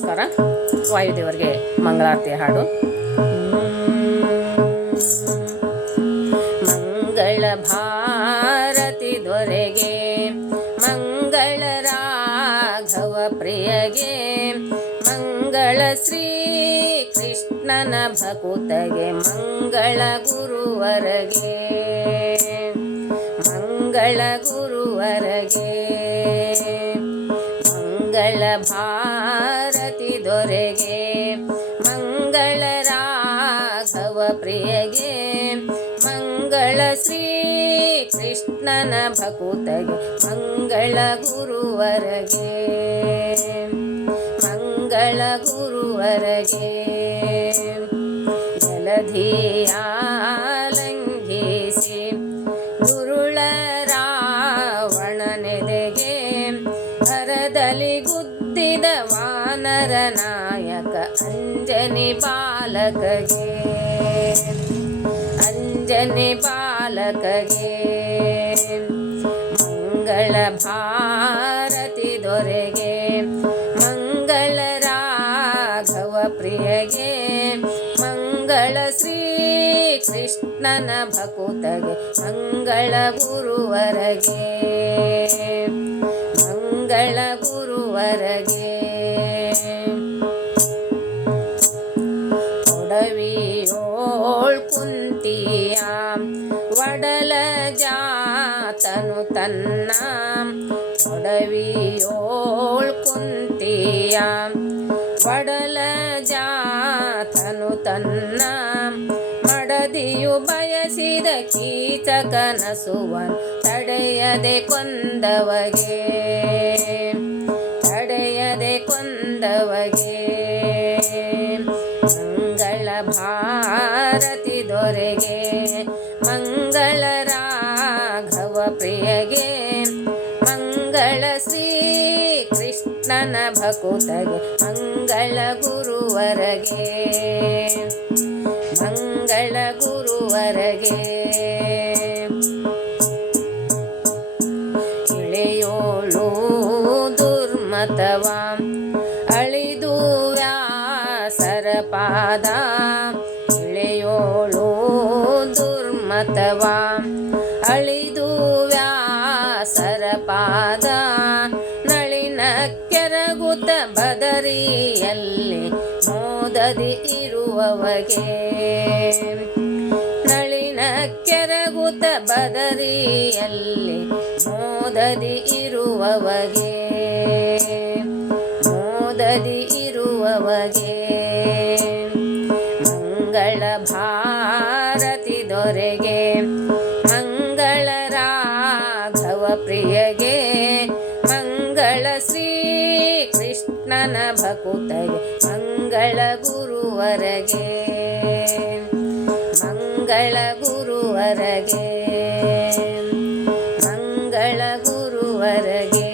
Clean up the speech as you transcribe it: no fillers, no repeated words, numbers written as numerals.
ನಮಸ್ಕಾರ. ವಾಯುದೇವರಿಗೆ ಮಂಗಳಾರತಿ ಹಾಡು. ಮಂಗಳ ಭಾರತಿ ದೊರೆಗೆ, ಮಂಗಳ ರಾಘವ ಪ್ರಿಯಗೆ, ಮಂಗಳ ಶ್ರೀ ಕೃಷ್ಣನ ಭಕುತಗೆ, ಮಂಗಳ ಗುರುವರಗೆ, ಮಂಗಳ ಗುರುವರಗೆ. ಮಂಗಳ ಭಾರತಿ ದೊರೆಗೆ, ಮಂಗಳ ರಾಘವ ಪ್ರಿಯಗೆ, ಮಂಗಳ ಶ್ರೀ ಕೃಷ್ಣನ ಭಕುತಗೆ, ಮಂಗಳ ಗುರುವರಗೆ, ಮಂಗಳ ಗುರುವರಗೆ. ಜಲಧಿಯಾಲಂಘಿಸಿ ದುರುಳ ರಾವಣನೆದೆಗೆ, ಹರದಲ್ಲಿ ಗುದ್ದಿದ ವಾನರ ನಾಯಕ ಅಂಜನಿ ಬಾಲಕಗೆ, ಅಂಜನಿ ಬಾಲಕಗೆ. ಮಂಗಳ ಭಾರತಿ ದೊರೆಗೆ, ಮಂಗಳ ರಾಘವ ಪ್ರಿಯಗೆ, ಮಂಗಳ ಶ್ರೀ ಕೃಷ್ಣನ ಭಕುತಗೆ, ಮಂಗಳ ಗುರುವರಗೆ, ಮಂಗಳ ಗುರುವರಗೆ. ಒಡವಿಯೋಳ್ ಕುಂತಿಯ ಒಡಲ ಜಾತನು ತನ್ನ, ಒಡವಿಯೋಳ್ ಕುಂತಿಯ ಒಡಲ ಜಾತನು ತನ್ನ, ಮಡದಿಯು ಬಯಸಿದ ಕೀಚಕನಸುವನ್ ತಡೆಯದೆ ಕೊಂದವಗೆ, ತಡೆಯದೆ ಕೊಂದವಗೆ. ಮಂಗಳ ಭಾರತಿ ದೊರೆಗೆ, ಮಂಗಳ ರಾಘವ ಪ್ರಿಯಗೆ, ಮಂಗಳ ಶ್ರೀ ಕೃಷ್ಣನ ಭಕುತಗೆ, ಮಂಗಳ ಗುರುವರಗೆ, ಮಂಗಳ ಗುರುವರಗೆ. ಇಳೆಯೋಳು ದುರ್ಮತವ ಅಳಿದು ವ್ಯಾಸರ ಪಾದ, ಇಳೆಯೋಳು ದುರ್ಮತವ ಅಳಿದು ವ್ಯಾಸರ ಪಾದ, ನಳಿನ ಕೆರಗುತ್ತ ಬದರಿಯಲ್ಲಿ ಮೋದದಿ ಇರುವವಗೆ, ನಳಿನ ಕೆರಗುತ್ತ ಬದರಿಯಲ್ಲಿ ಮೋದದಿ ಇರುವವಗೆ, ಮೋದದಿ ಇರುವವಗೆ. ಮಂಗಳ ಭಾರತಿ ದೊರೆಗೆ, ಮಂಗಳ ರಾಘವ ಪ್ರಿಯಗೆ, ಮಂಗಳ ಶ್ರೀ ಕೃಷ್ಣನ ಭಕುತಗೆ, ಮಂಗಳ ಗುರುವರಗೆ, ಮಂಗಳ ಗುರುವರಗೆ, ಮಂಗಳ ಗುರುವರಗೆ.